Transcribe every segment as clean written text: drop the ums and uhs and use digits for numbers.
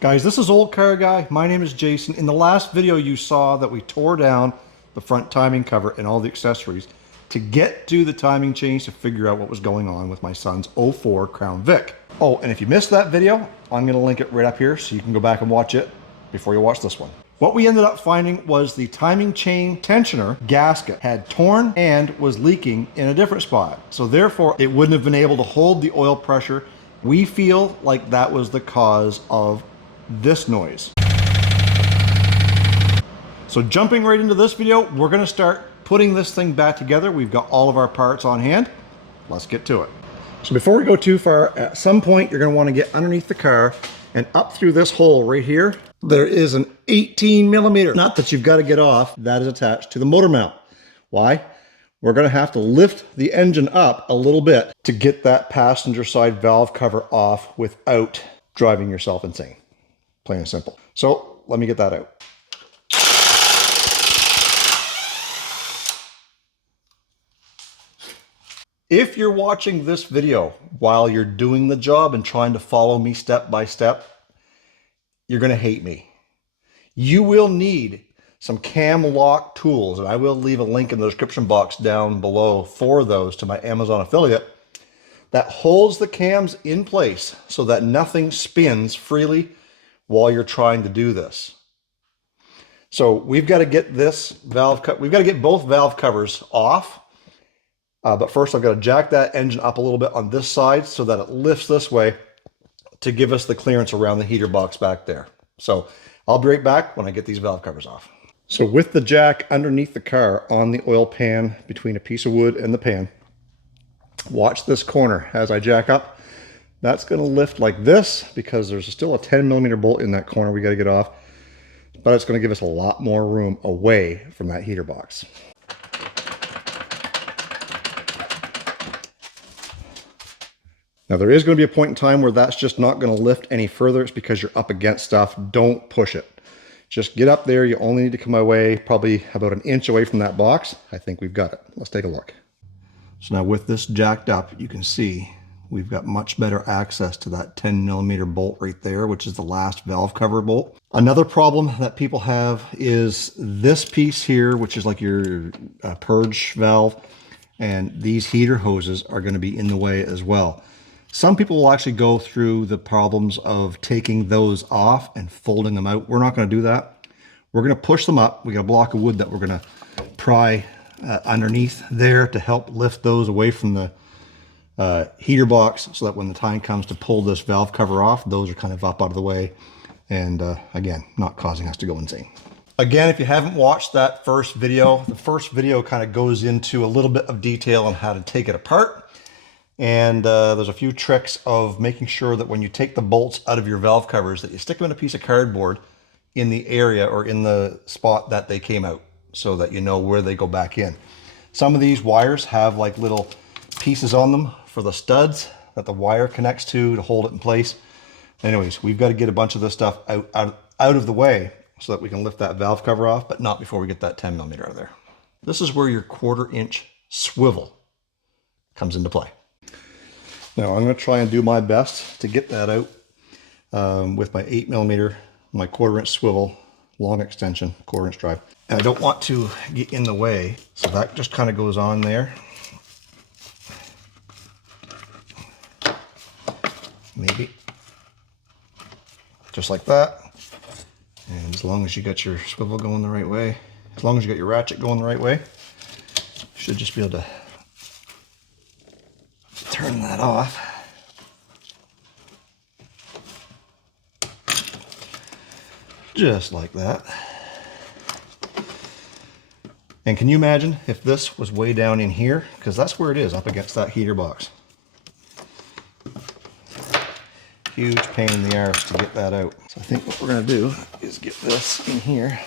Guys, this is Olde Carr Guy. My name is Jason. In the last video you saw that we tore down the front timing cover and all the accessories to get to the timing chains to figure out what was going on with my son's '04 Crown Vic. Oh, and if you missed that video, I'm going to link it right up here so you can go back and watch it before you watch this one. What we ended up finding was the timing chain tensioner gasket had torn and was leaking in a different spot. So therefore, it wouldn't have been able to hold the oil pressure. We feel like that was the cause of this noise. So jumping right into this video, we're going to start putting this thing back together. We've got all of our parts on hand. Let's get to it. So before we go too far, at some point you're going to want to get underneath the car and up through this hole right here. There is an 18mm nut that you've got to get off that is attached to the motor mount. Why? We're going to have to lift the engine up a little bit to get that passenger side valve cover off without driving yourself insane. Plain and simple. So let me get that out. If you're watching this video while you're doing the job and trying to follow me step by step, you're going to hate me. You will need some cam lock tools, and I will leave a link in the description box down below for those to my Amazon affiliate that holds the cams in place so that nothing spins freely while you're trying to do this. So we've got to get this valve we've got to get both valve covers off. But first I've got to jack that engine up a little bit on this side so that it lifts this way to give us the clearance around the heater box back there. So I'll be right back when I get these valve covers off. So with the jack underneath the car on the oil pan between a piece of wood and the pan, watch this corner as I jack up. That's going to lift like this because there's still a 10mm bolt in that corner we got to get off, but it's going to give us a lot more room away from that heater box. Now there is going to be a point in time where that's just not going to lift any further. It's because you're up against stuff. Don't push it. Just get up there. You only need to come away probably about an inch away from that box. I think we've got it. Let's take a look. So now with this jacked up, you can see we've got much better access to that 10mm bolt right there, which is the last valve cover bolt. Another problem that people have is this piece here, which is like your purge valve, and these heater hoses are going to be in the way as well. Some people will actually go through the problems of taking those off and folding them out. We're not going to do that. We're going to push them up. We got a block of wood that we're going to pry underneath there to help lift those away from the heater box so that when the time comes to pull this valve cover off, those are kind of up out of the way and again, not causing us to go insane. Again, if you haven't watched that first video, the first video kind of goes into a little bit of detail on how to take it apart. And there's a few tricks of making sure that when you take the bolts out of your valve covers that you stick them in a piece of cardboard in the area or in the spot that they came out so that you know where they go back in. Some of these wires have like little pieces on them for the studs that the wire connects to hold it in place. Anyways, we've got to get a bunch of this stuff out of the way so that we can lift that valve cover off, but not before we get that 10mm out of there. This is where your 1/4 inch swivel comes into play. Now I'm going to try and do my best to get that out with my 8mm, my 1/4 inch swivel, long extension, 1/4 inch drive. And I don't want to get in the way, so that just kind of goes on there. Maybe just like that. And as long as you got your swivel going the right way, as long as you got your ratchet going the right way, you should just be able to turn that off. Just like that. And can you imagine if this was way down in here? Because that's where it is, up against that heater box. Huge pain in the arse to get that out. So I think what we're going to do is get this in here.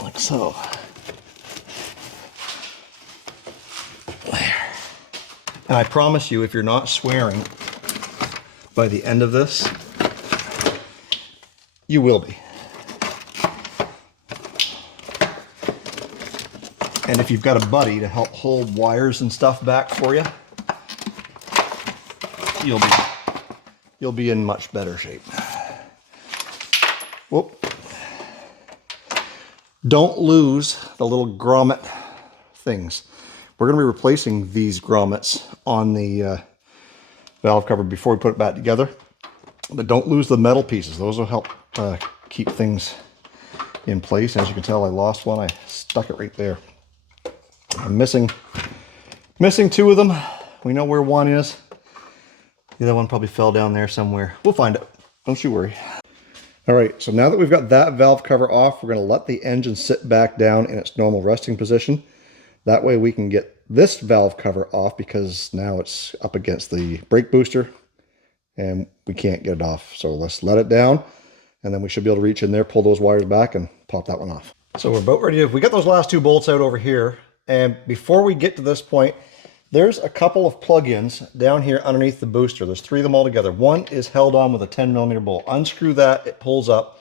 Like so. There. And I promise you, if you're not swearing by the end of this, you will be. And if you've got a buddy to help hold wires and stuff back for you, you'll be in much better shape. Whoop. Don't lose the little grommet things. We're going to be replacing these grommets on the valve cover before we put it back together. But don't lose the metal pieces. Those will help keep things in place. As you can tell, I lost one. I stuck it right there. I'm missing two of them. We know where one is. The other one probably fell down there somewhere. We'll find it. Don't you worry. All right, so now that we've got that valve cover off, we're going to let the engine sit back down in its normal resting position. That way we can get this valve cover off, because now it's up against the brake booster and we can't get it off. So let's let it down, and then we should be able to reach in there, pull those wires back, and pop that one off. So we're about ready to, we got those last two bolts out over here. And before we get to this point, there's a couple of plug-ins down here underneath the booster. There's 3 of them all together. One is held on with a 10mm bolt. Unscrew that, it pulls up.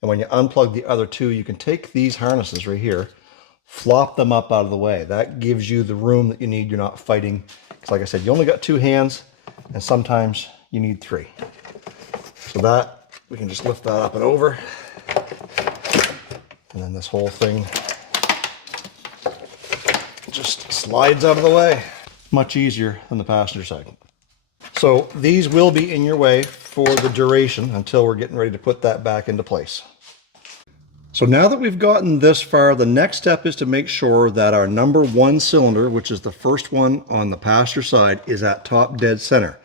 And when you unplug the other 2, you can take these harnesses right here, flop them up out of the way. That gives you the room that you need. You're not fighting. Because like I said, you only got 2 hands, and sometimes you need 3. So that, we can just lift that up and over. And then this whole thing just slides out of the way. Much easier than the passenger side. So these will be in your way for the duration until we're getting ready to put that back into place. So now that we've gotten this far, the next step is to make sure that our number 1 cylinder, which is the first one on the passenger side, is at top dead center.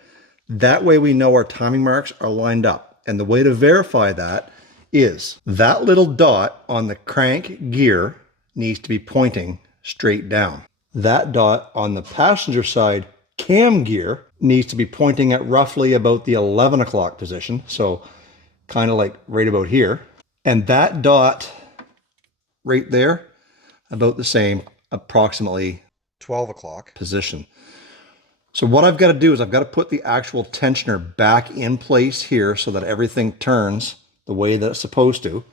That way we know our timing marks are lined up. And the way to verify that is that little dot on the crank gear needs to be pointing straight down. That dot on the passenger side cam gear needs to be pointing at roughly about the 11 o'clock position. So kind of like right about here. And that dot right there, about the same, approximately 12 o'clock position. So what I've got to do is I've got to put the actual tensioner back in place here so that everything turns the way that it's supposed to.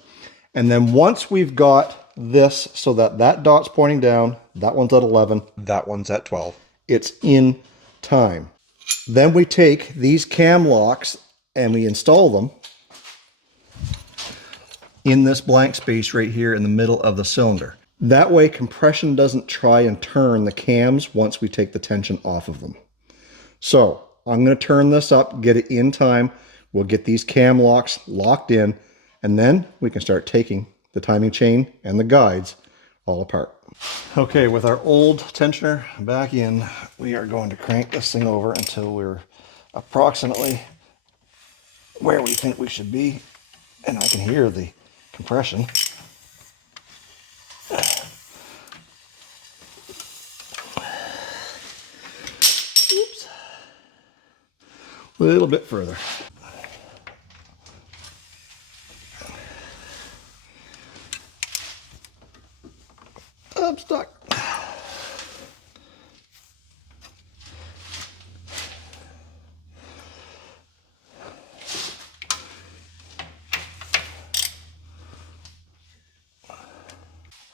And then once we've got this so that that dot's pointing down, that one's at 11, that one's at 12, it's in time. Then we take these cam locks and we install them in this blank space right here in the middle of the cylinder. That way compression doesn't try and turn the cams once we take the tension off of them. So I'm going to turn this up, get it in time. We'll get these cam locks locked in, and then we can start taking the timing chain and the guides all apart. Okay, with our old tensioner back in, we are going to crank this thing over until we're approximately where we think we should be. And I can hear the compression. Oops. A little bit further. I'm stuck.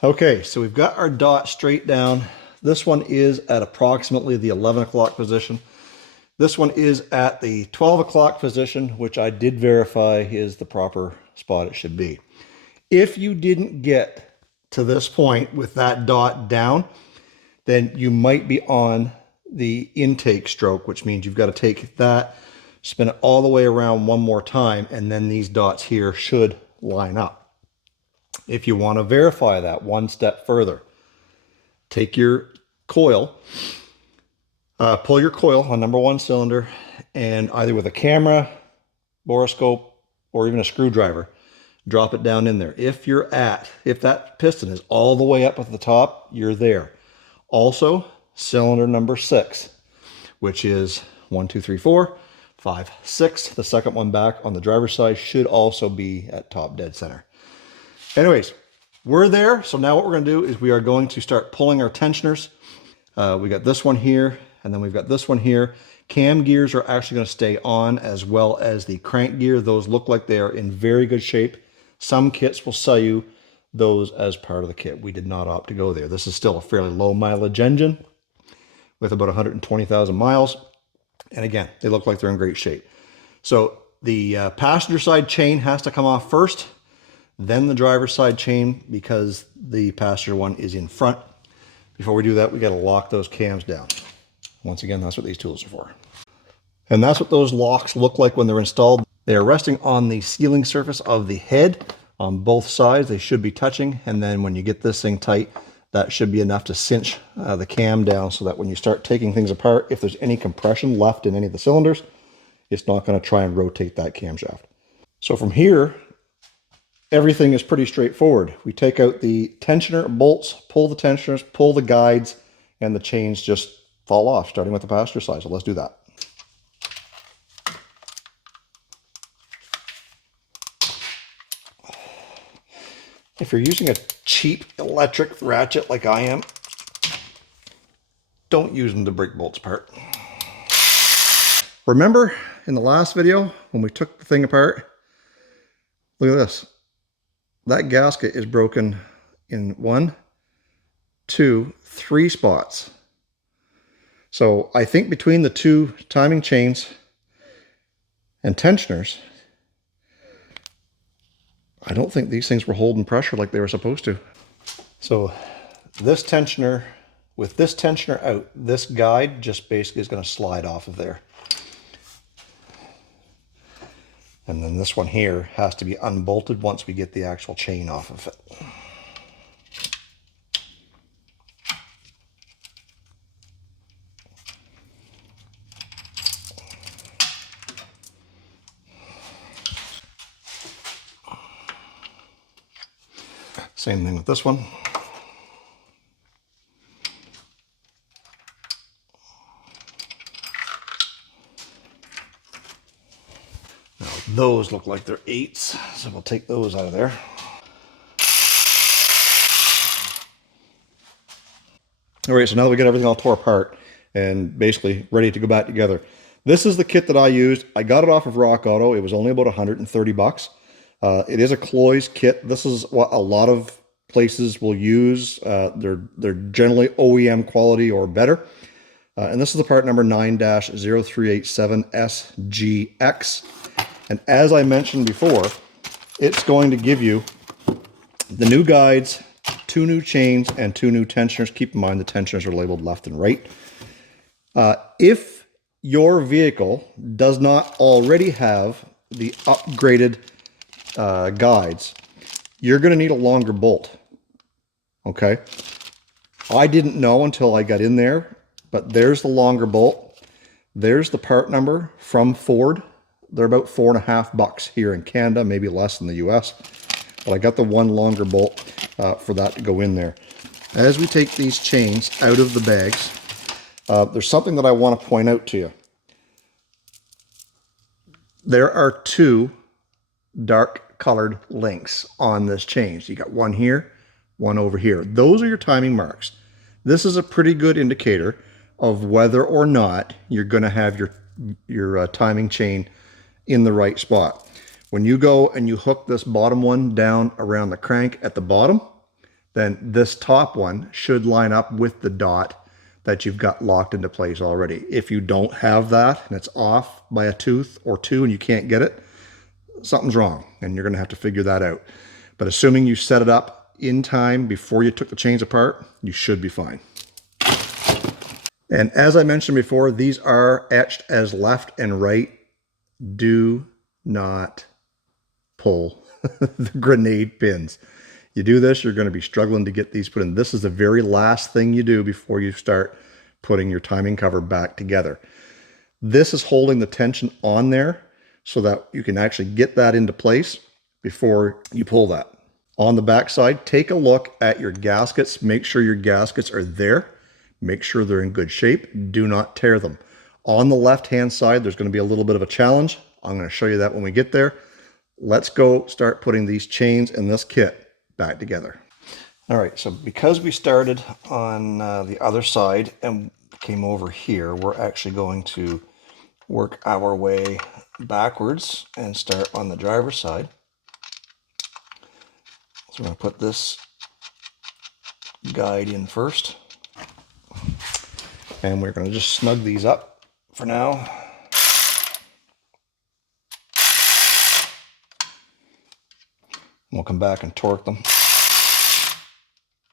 Okay, so we've got our dot straight down. This one is at approximately the 11 o'clock position. This one is at the 12 o'clock position, which I did verify is the proper spot it should be. If you didn't get to this point with that dot down, then you might be on the intake stroke, which means you've got to take that, spin it all the way around one more time, and then these dots here should line up. If you want to verify that one step further, take your coil, pull your coil on number 1 cylinder, and either with a camera, borescope, or even a screwdriver, drop it down in there. If that piston is all the way up at the top, you're there. Also, cylinder number 6, which is 1, 2, 3, 4, 5, 6. The second one back on the driver's side should also be at top dead center. Anyways, we're there. So now what we're going to do is we are going to start pulling our tensioners. We got this one here, and then we've got this one here. Cam gears are actually going to stay on, as well as the crank gear. Those look like they are in very good shape. Some kits will sell you those as part of the kit. We did not opt to go there. This is still a fairly low mileage engine with about 120,000 miles. And again, they look like they're in great shape. So the passenger side chain has to come off first, then the driver's side chain, because the passenger one is in front. Before we do that, we got to lock those cams down. Once again, that's what these tools are for. And that's what those locks look like when they're installed. They are resting on the sealing surface of the head on both sides. They should be touching. And then when you get this thing tight, that should be enough to cinch the cam down so that when you start taking things apart, if there's any compression left in any of the cylinders, it's not going to try and rotate that camshaft. So from here, everything is pretty straightforward. We take out the tensioner bolts, pull the tensioners, pull the guides, and the chains just fall off, starting with the passenger side. So let's do that. If you're using a cheap electric ratchet like I am, don't use them to break bolts apart. Remember in the last video when we took the thing apart? Look at this. That gasket is broken in 1, 2, 3 spots. So I think between the 2 timing chains and tensioners, I don't think these things were holding pressure like they were supposed to. So this tensioner, with this tensioner out, this guide just basically is going to slide off of there. And then this one here has to be unbolted once we get the actual chain off of it. Same thing with this one. Now those look like they're 8s, so we'll take those out of there. All right, so now that we got everything all tore apart and basically ready to go back together. This is the kit that I used. I got it off of Rock Auto. It was only about 130 bucks. It is a Calais kit. This is what a lot of places will use. They're generally OEM quality or better. And this is the part number 9-0387SGX. And as I mentioned before, it's going to give you the new guides, 2 new chains, and 2 new tensioners. Keep in mind the tensioners are labeled left and right. If your vehicle does not already have the upgraded guides, you're going to need a longer bolt. Okay. I didn't know until I got in there, but there's the longer bolt. There's the part number from Ford. They're about $4.50 here in Canada, maybe less in the US. But I got the one longer bolt for that to go in there. As we take these chains out of the bags, there's something that I want to point out to you. There are 2 dark colored links on this chain. So you got one here, one over here. Those are your timing marks. This is a pretty good indicator of whether or not you're going to have your timing chain in the right spot. When you go and you hook this bottom one down around the crank at the bottom, then this top one should line up with the dot that you've got locked into place already. If you don't have that and it's off by a tooth or 2 and you can't get it, something's wrong and you're going to have to figure that out. But assuming you set it up in time before you took the chains apart, you should be fine. And as I mentioned before, these are etched as left and right. Do not pull the grenade pins. You do this, you're going to be struggling to get these put in. This is the very last thing you do before you start putting your timing cover back together. This is holding the tension on there so that you can actually get that into place before you pull that. On the back side, take a look at your gaskets. Make sure your gaskets are there. Make sure they're in good shape. Do not tear them. On the left-hand side, there's going to be a little bit of a challenge. I'm going to show you that when we get there. Let's go start putting these chains and this kit back together. All right, so because we started on the other side and came over here, we're actually going to work our way backwards and start on the driver's side. So we're going to put this guide in first. And we're going to just snug these up for now. We'll come back and torque them.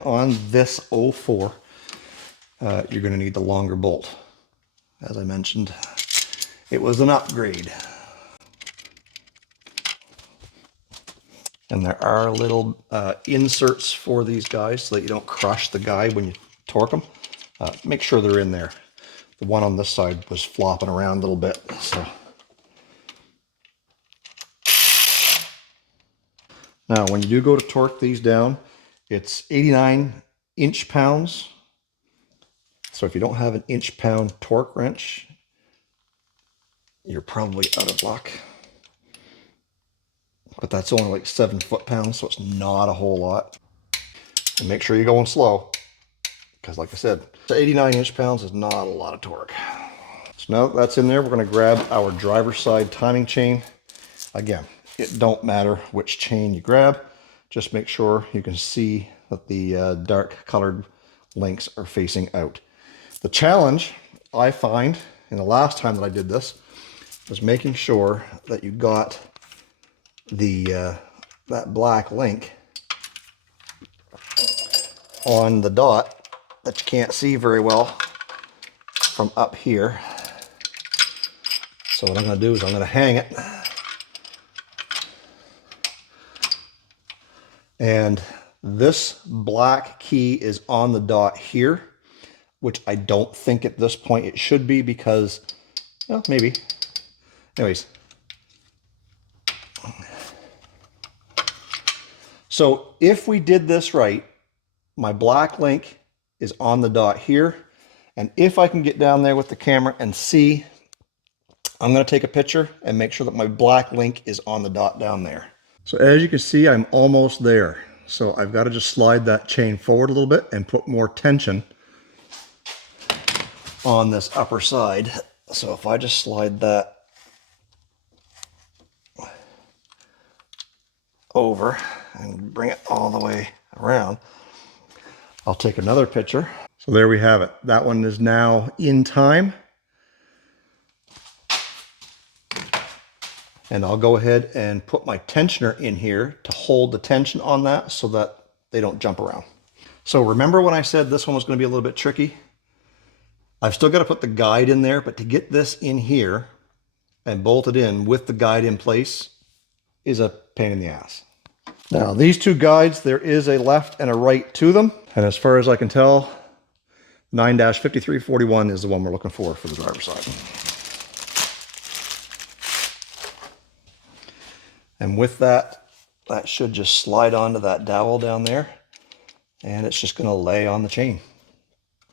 On this 04, you're going to need the longer bolt. As I mentioned, it was an upgrade. And there are little inserts for these guys so that you don't crush the guide when you torque them. Make sure they're in there. The one on this side was flopping around a little bit. So now when you do go to torque these down, it's 89 inch-pounds. So if you don't have an inch-pound torque wrench, you're probably out of luck. But that's only like 7 foot-pounds, so it's not a whole lot. And make sure you're going slow, because like I said, 89 inch-pounds is not a lot of torque. So now that that's in there, we're going to grab our driver's side timing chain. Again, it don't matter which chain you grab. Just make sure you can see that the dark colored links are facing out. The challenge I find in the last time that I did this was making sure that you got the that black link on the dot that you can't see very well from up here. So what I'm going to do is I'm going to hang it, and this black key is on the dot here, which I don't think at this point it should be, because, well, maybe. Anyways, so if we did this right, my black link is on the dot here. And if I can get down there with the camera and see, I'm going to take a picture and make sure that my black link is on the dot down there. So as you can see, I'm almost there. So I've got to just slide that chain forward a little bit and put more tension on this upper side. So if I just slide that over and bring it all the way around, I'll take another picture. So there we have it. That one is now in time. And I'll go ahead and put my tensioner in here to hold the tension on that so that they don't jump around. So remember when I said this one was going to be a little bit tricky? I've still got to put the guide in there, but to get this in here and bolt it in with the guide in place is a pain in the ass. Now these two guides, there is a left and a right to them. And as far as I can tell, 9-5341 is the one we're looking for the driver's side. And with that, that should just slide onto that dowel down there, and it's just going to lay on the chain.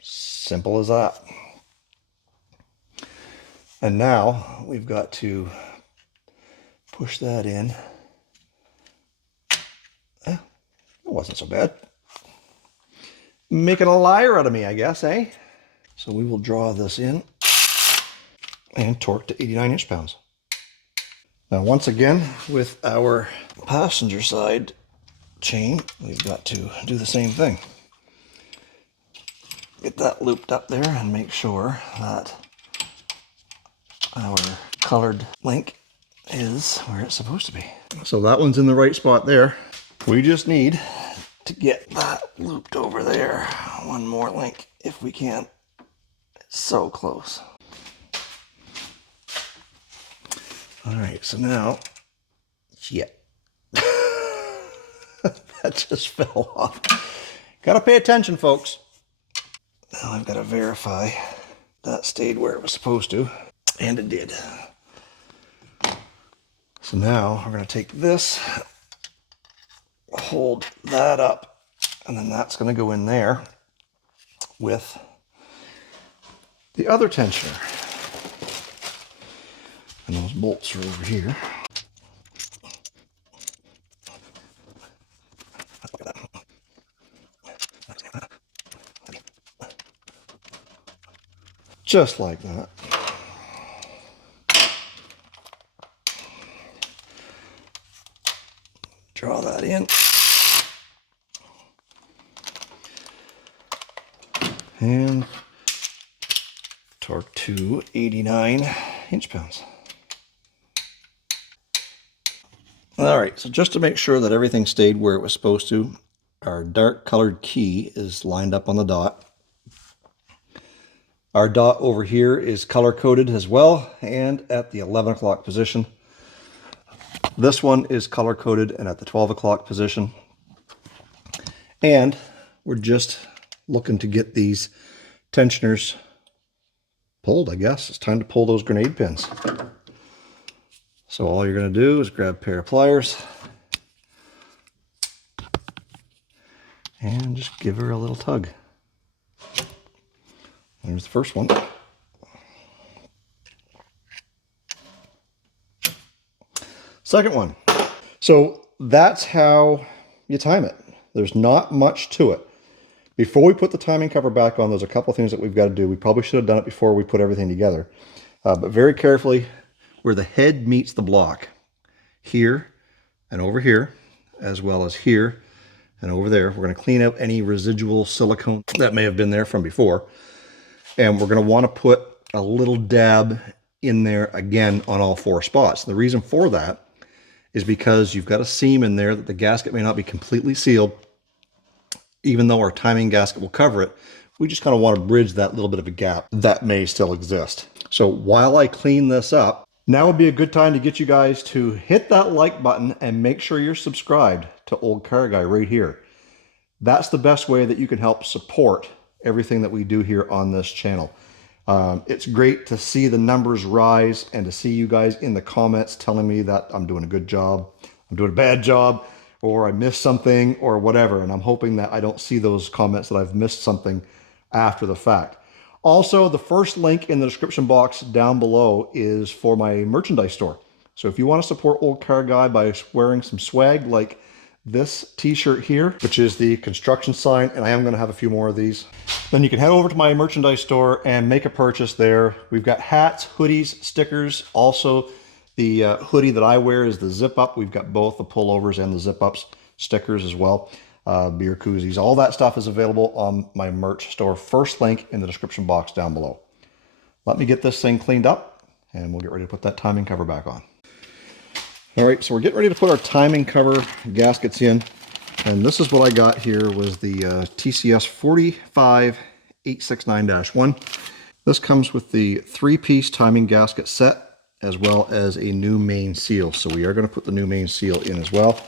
Simple as that. And now we've got to push that in. It wasn't so bad. Making a liar out of me, I guess, eh? So we will draw this in and torque to 89 inch-pounds. Now, once again, with our passenger side chain, we've got to do the same thing. Get that looped up there and make sure that our colored link is where it's supposed to be. So that one's in the right spot there. We just need to get that looped over there. One more link if we can. It's so close. All right, so now, shit. That just fell off. Gotta pay attention, folks. Now I've got to verify that stayed where it was supposed to, and it did. So now we're going to take this, hold that up, and then that's going to go in there with the other tensioner. And those bolts are over here. Just like that. Draw that in. And or 289 inch-pounds. All right, so just to make sure that everything stayed where it was supposed to, our dark colored key is lined up on the dot. Our dot over here is color coded as well, and at the 11 o'clock position. This one is color coded and at the 12 o'clock position. And we're just looking to get these tensioners pulled, I guess. It's time to pull those grenade pins. So all you're going to do is grab a pair of pliers and just give her a little tug. There's the first one. Second one. So that's how you time it. There's not much to it. Before we put the timing cover back on, there's a couple of things that we've got to do. We probably should have done it before we put everything together. But very carefully, where the head meets the block, here and over here, as well as here and over there, we're going to clean out any residual silicone that may have been there from before. And we're going to want to put a little dab in there again on all four spots. The reason for that is because you've got a seam in there that the gasket may not be completely sealed. Even though our timing gasket will cover it, we just kind of want to bridge that little bit of a gap that may still exist. So while I clean this up, now would be a good time to get you guys to hit that like button and make sure you're subscribed to Olde Carr Guy right here. That's the best way that you can help support everything that we do here on this channel. It's great to see the numbers rise and to see you guys in the comments telling me that I'm doing a good job, I'm doing a bad job, or I missed something or whatever. And I'm hoping that I don't see those comments that I've missed something after the fact. Also, the first link in the description box down below is for my merchandise store. So if you want to support Olde Carr Guy by wearing some swag like this t-shirt here, which is the construction sign, and I am going to have a few more of these, then you can head over to my merchandise store and make a purchase there. We've got hats, hoodies, stickers. Also, the hoodie that I wear is the zip up. We've got both the pullovers and the zip ups, stickers as well, beer koozies. All that stuff is available on my merch store. First link in the description box down below. Let me get this thing cleaned up and we'll get ready to put that timing cover back on. All right, so we're getting ready to put our timing cover gaskets in. And this is what I got here was the TCS 45869-1. This comes with the 3-piece timing gasket set as well as a new main seal. So we are going to put the new main seal in as well.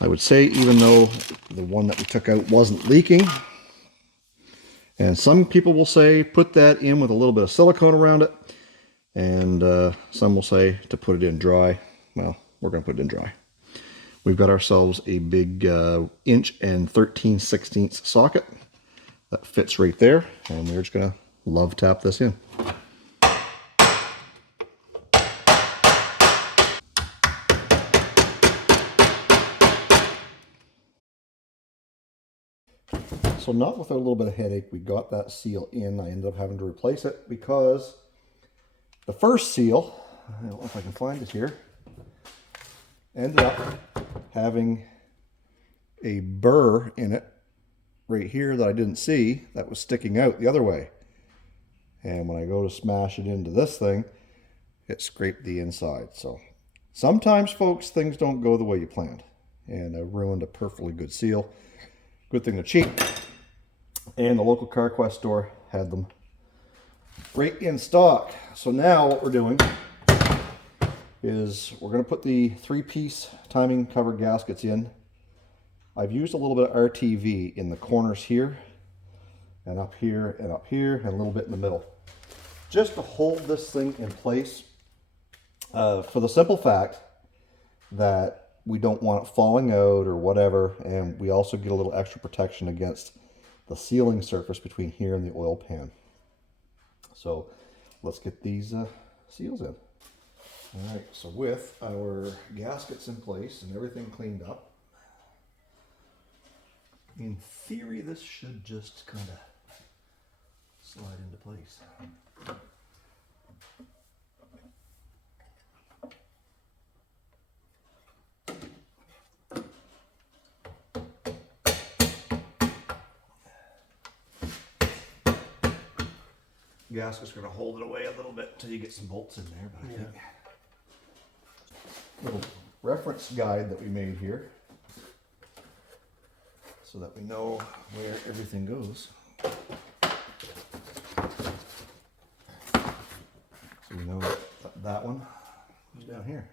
I would say even though the one that we took out wasn't leaking, and some people will say put that in with a little bit of silicone around it, and some will say to put it in dry. Well, we're going to put it in dry. We've got ourselves a big 1 13/16 inch socket that fits right there, and we're just going to love tap this in. So not without a little bit of headache, we got that seal in. I ended up having to replace it because the first seal, I don't know if I can find it here, ended up having a burr in it right here that I didn't see that was sticking out the other way. And when I go to smash it into this thing, it scraped the inside. So sometimes, folks, things don't go the way you planned. And I ruined a perfectly good seal. Good thing they're cheap. And the local CarQuest store had them right in stock. So now what we're doing is we're going to put the 3-piece timing cover gaskets in. I've used a little bit of RTV in the corners here, and up here, and up here, and a little bit in the middle, just to hold this thing in place, for the simple fact that we don't want it falling out or whatever, and we also get a little extra protection against the sealing surface between here and the oil pan. So let's get these seals in. All right, so with our gaskets in place and everything cleaned up, in theory this should just kind of slide into place. gasket's going to hold it away a little bit until you get some bolts in there. But I think little reference guide that we made here so that we know where everything goes. So we know that one is down here.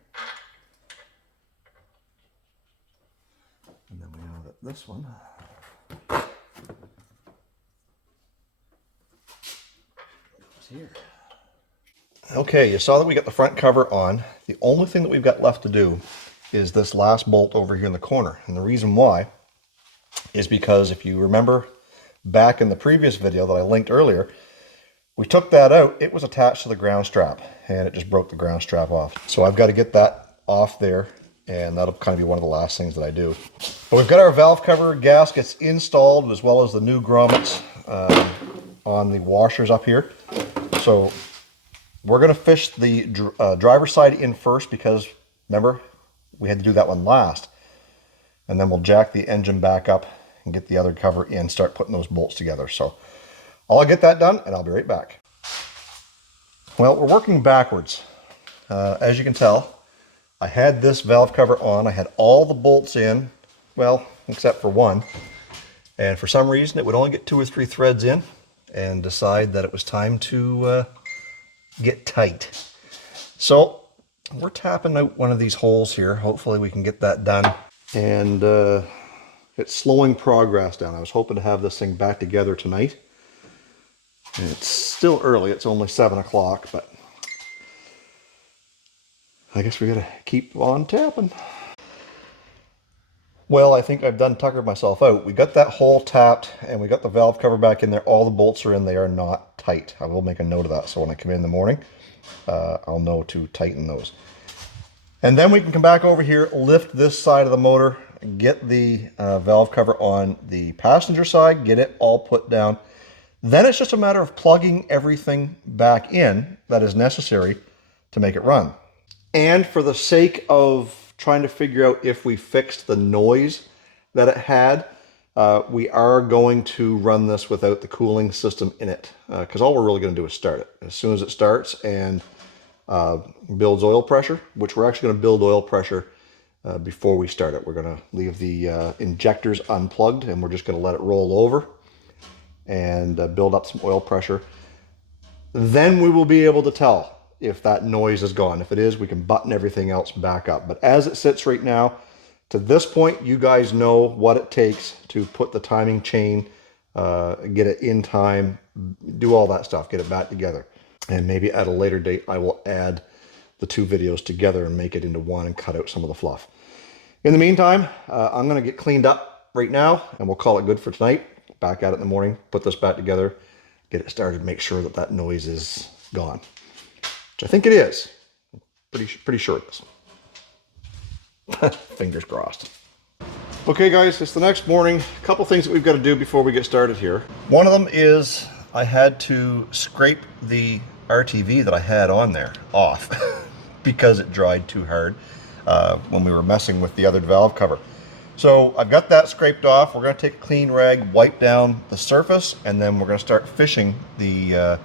And then we know that this one goes here. Okay, you saw that we got the front cover on. The only thing that we've got left to do is this last bolt over here in the corner. And the reason why is because if you remember back in the previous video that I linked earlier, we took that out. It was attached to the ground strap and it just broke the ground strap off. So I've got to get that off there, and that'll kind of be one of the last things that I do. But we've got our valve cover gaskets installed, as well as the new grommets on the washers up here. So we're going to fish the driver's side in first because, remember, we had to do that one last. And then we'll jack the engine back up and get the other cover in, start putting those bolts together. So I'll get that done and I'll be right back. Well, we're working backwards. As you can tell, I had this valve cover on. I had all the bolts in, well, except for one. And for some reason, it would only get 2 or 3 threads in and decide that it was time to get tight. So we're tapping out one of these holes here. Hopefully we can get that done. And it's slowing progress down. I was hoping to have this thing back together tonight. And it's still early. It's only 7 o'clock, but I guess we gotta keep on tapping. Well, I think I've done tuckered myself out. We got that hole tapped and we got the valve cover back in there. All the bolts are in. They are not tight. I will make a note of that. So when I come in the morning, I'll know to tighten those. And then we can come back over here, lift this side of the motor, get the valve cover on the passenger side, get it all put down. Then it's just a matter of plugging everything back in that is necessary to make it run. And for the sake of trying to figure out if we fixed the noise that it had, we are going to run this without the cooling system in it, because all we're really going to do is start it. As soon as it starts and builds oil pressure, which we're actually going to build oil pressure before we start it. We're going to leave the injectors unplugged and we're just going to let it roll over and build up some oil pressure. Then we will be able to tell if that noise is gone. If it is, we can button everything else back up. But as it sits right now, to this point, you guys know what it takes to put the timing chain, get it in time, do all that stuff, get it back together. And maybe at a later date, I will add the 2 videos together and make it into one and cut out some of the fluff. In the meantime, I'm gonna get cleaned up right now and we'll call it good for tonight. Back at it in the morning, put this back together, get it started, make sure that that noise is gone. Which I think it is. Pretty sure it is. Fingers crossed. Okay guys, it's the next morning. A couple things that we've got to do before we get started here. One of them is I had to scrape the RTV that I had on there off because it dried too hard when we were messing with the other valve cover. So I've got that scraped off. We're going to take a clean rag, wipe down the surface, and then we're going to start fishing the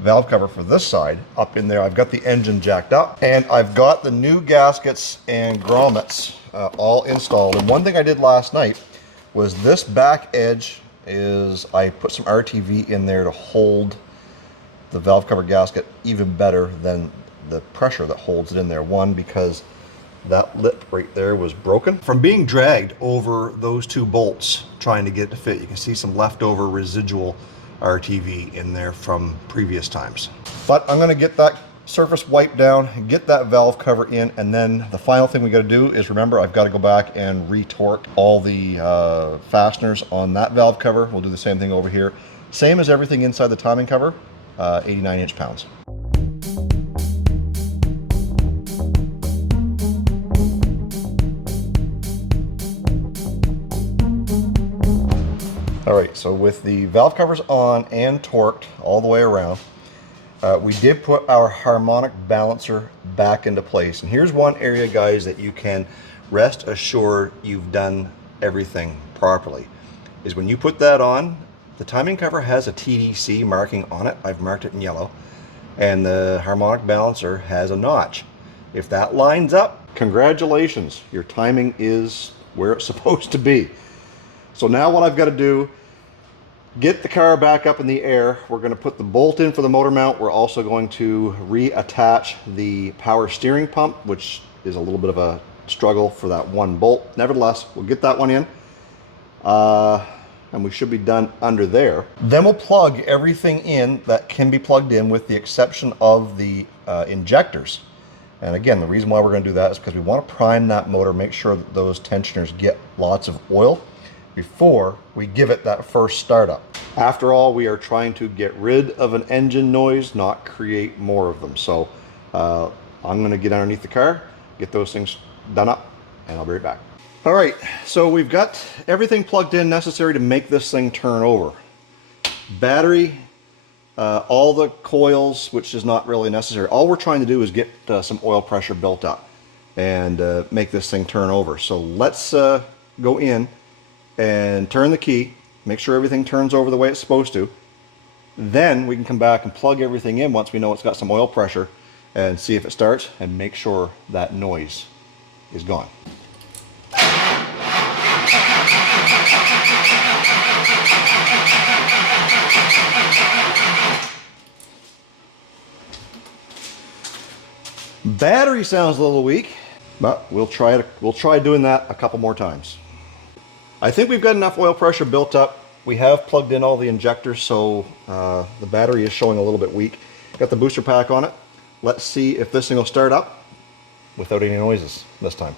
valve cover for this side up in there. I've got the engine jacked up and I've got the new gaskets and grommets all installed. And one thing I did last night was this back edge is I put some RTV in there to hold the valve cover gasket even better than the pressure that holds it in there. One, because that lip right there was broken from being dragged over those 2 bolts trying to get it to fit. You can see some leftover residual RTV in there from previous times. But I'm going to get that surface wiped down, get that valve cover in, and then the final thing we got to do is, remember, I've got to go back and retorque all the fasteners on that valve cover. We'll do the same thing over here. Same as everything inside the timing cover, 89 inch-pounds. All right, so with the valve covers on and torqued all the way around, we did put our harmonic balancer back into place. And here's one area, guys, that you can rest assured you've done everything properly, is when you put that on, The timing cover has a TDC marking on it. I've marked it in yellow. And the harmonic balancer has a notch. If that lines up, congratulations, your timing is where it's supposed to be. So now what I've got to do, get the car back up in the air. We're going to put the bolt in for the motor mount. We're also going to reattach the power steering pump, which is a little bit of a struggle for that one bolt. Nevertheless, we'll get that one in. And we should be done under there. Then we'll plug everything in that can be plugged in, with the exception of the injectors. And again, the reason why we're going to do that is because we want to prime that motor, make sure that those tensioners get lots of oil before we give it that first startup. After all, we are trying to get rid of an engine noise, not create more of them. So I'm going to get underneath the car, get those things done up, and I'll be right back. All right, so we've got everything plugged in necessary to make this thing turn over. Battery, all the coils, which is not really necessary. All we're trying to do is get some oil pressure built up and make this thing turn over. So let's go in and turn the key, make sure everything turns over the way it's supposed to. Then we can come back and plug everything in once we know it's got some oil pressure and see if it starts, and make sure that noise is gone. Battery sounds a little weak, but we'll try doing that a couple more times. I think we've got enough oil pressure built up. We have plugged in all the injectors, so the battery is showing a little bit weak. Got the booster pack on it. Let's see if this thing will start up without any noises this time.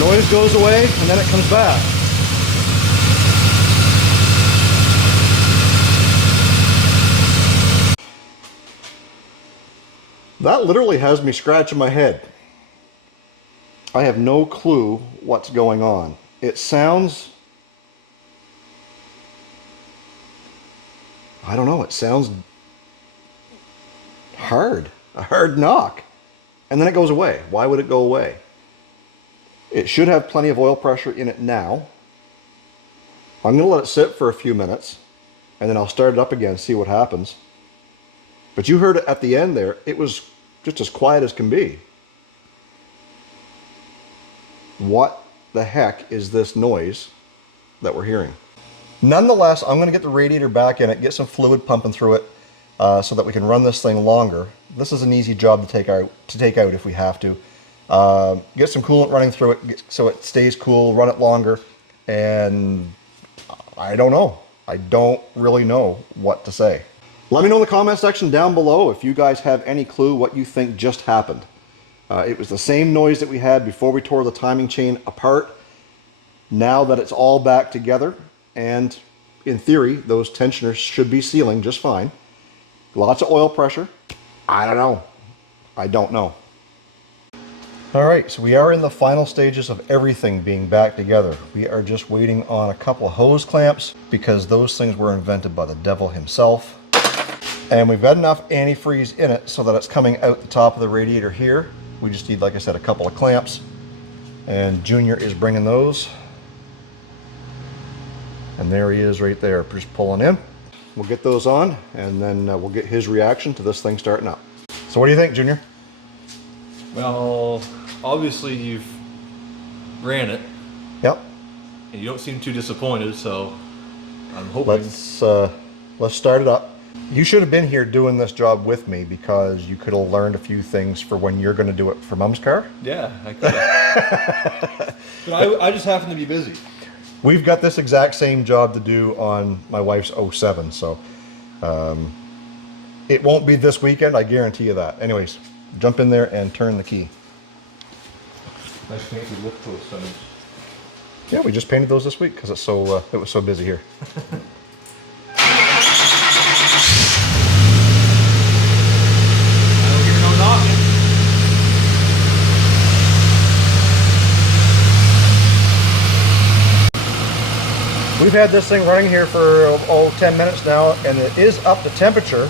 Noise goes away and then it comes back. That literally has me scratching my head. I have no clue what's going on. It sounds, I don't know, it sounds hard, a hard knock. And then it goes away. Why would it go away? It should have plenty of oil pressure in it now. I'm going to let it sit for a few minutes, and then I'll start it up again and see what happens. But you heard it at the end there. It was just as quiet as can be. What the heck is this noise that we're hearing? Nonetheless, I'm going to get the radiator back in it, get some fluid pumping through it so that we can run this thing longer. This is an easy job to take out if we have to. Get some coolant running through it so it stays cool, run it longer, and I don't know. I don't really know what to say. Let me know in the comment section down below if you guys have any clue what you think just happened. It was the same noise that we had before we tore the timing chain apart. Now that it's all back together, and in theory, those tensioners should be sealing just fine. Lots of oil pressure. I don't know. I don't know. All right, so we are in the final stages of everything being back together. We are just waiting on a couple of hose clamps because those things were invented by the devil himself. And we've got enough antifreeze in it so that it's coming out the top of the radiator here. We just need, like I said, a couple of clamps. And Junior is bringing those. And there he is right there, just pulling in. We'll get those on, and then we'll get his reaction to this thing starting up. So what do you think, Junior? Well, obviously you've ran it. Yep. And you don't seem too disappointed, so I'm hoping. Let's start it up. You should have been here doing this job with me, because you could have learned a few things for when you're going to do it for Mom's car. Yeah, I could. But I just happen to be busy. We've got this exact same job to do on my wife's 07, so it won't be this weekend, I guarantee you that. Anyways, jump in there and turn the key. Nice fancy lift post centers. Yeah, we just painted those this week because it was so busy here. We've had this thing running here for 10 minutes now, and it is up to temperature.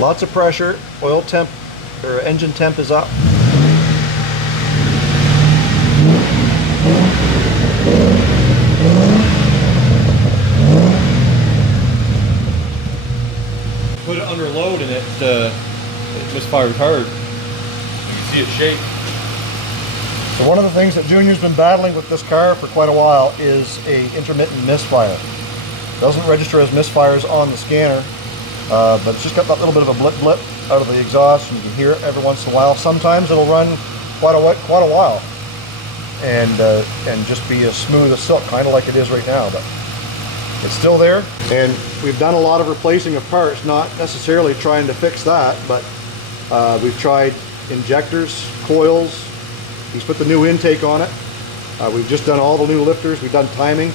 Lots of pressure. Oil temp or engine temp is up. Put it under load and it misfired hard. You can see it shake. So one of the things that Junior's been battling with this car for quite a while is a intermittent misfire. Doesn't register as misfires on the scanner, but it's just got that little bit of a blip out of the exhaust, and you can hear it every once in a while. Sometimes it'll run quite a while, and just be as smooth as silk, kind of like it is right now. But it's still there, and we've done a lot of replacing of parts, not necessarily trying to fix that, but we've tried injectors, coils. He's put the new intake on it. We've just done all the new lifters. We've done timing.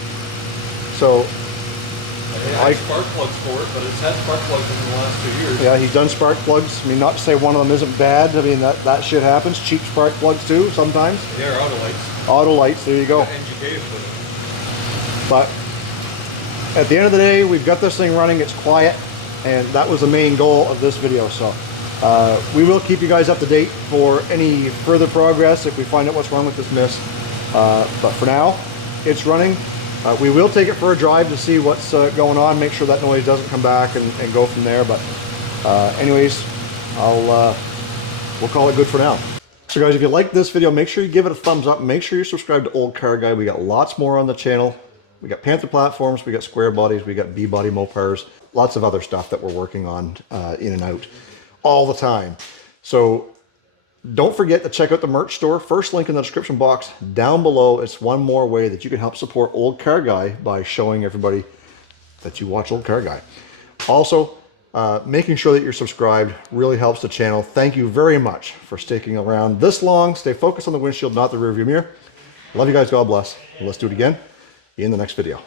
So it has spark plugs for it, but it's had spark plugs in the last 2 years. yeah, he's done spark plugs. I mean, not to say one of them isn't bad. I mean, that shit happens. Cheap spark plugs too sometimes. Yeah, auto lights. Auto lights, there you go. NGK put it. But at the end of the day, we've got this thing running. It's quiet, and that was the main goal of this video. So we will keep you guys up to date for any further progress if we find out what's wrong with this mist. But for now, it's running. We will take it for a drive to see what's going on, make sure that noise doesn't come back, and go from there. But anyways, we'll call it good for now. So guys, if you like this video, make sure you give it a thumbs up. Make sure you're subscribed to Olde Carr Guy. We got lots more on the channel. We got Panther platforms, we got square bodies, we got B-body Mopars, lots of other stuff that we're working on in and out all the time. So don't forget to check out the merch store. First link in the description box down below. It's one more way that you can help support Olde Carr Guy by showing everybody that you watch Olde Carr Guy. Also, making sure that you're subscribed really helps the channel. Thank you very much for sticking around this long. Stay focused on the windshield, not the rearview mirror. Love you guys. God bless. Let's do it again in the next video.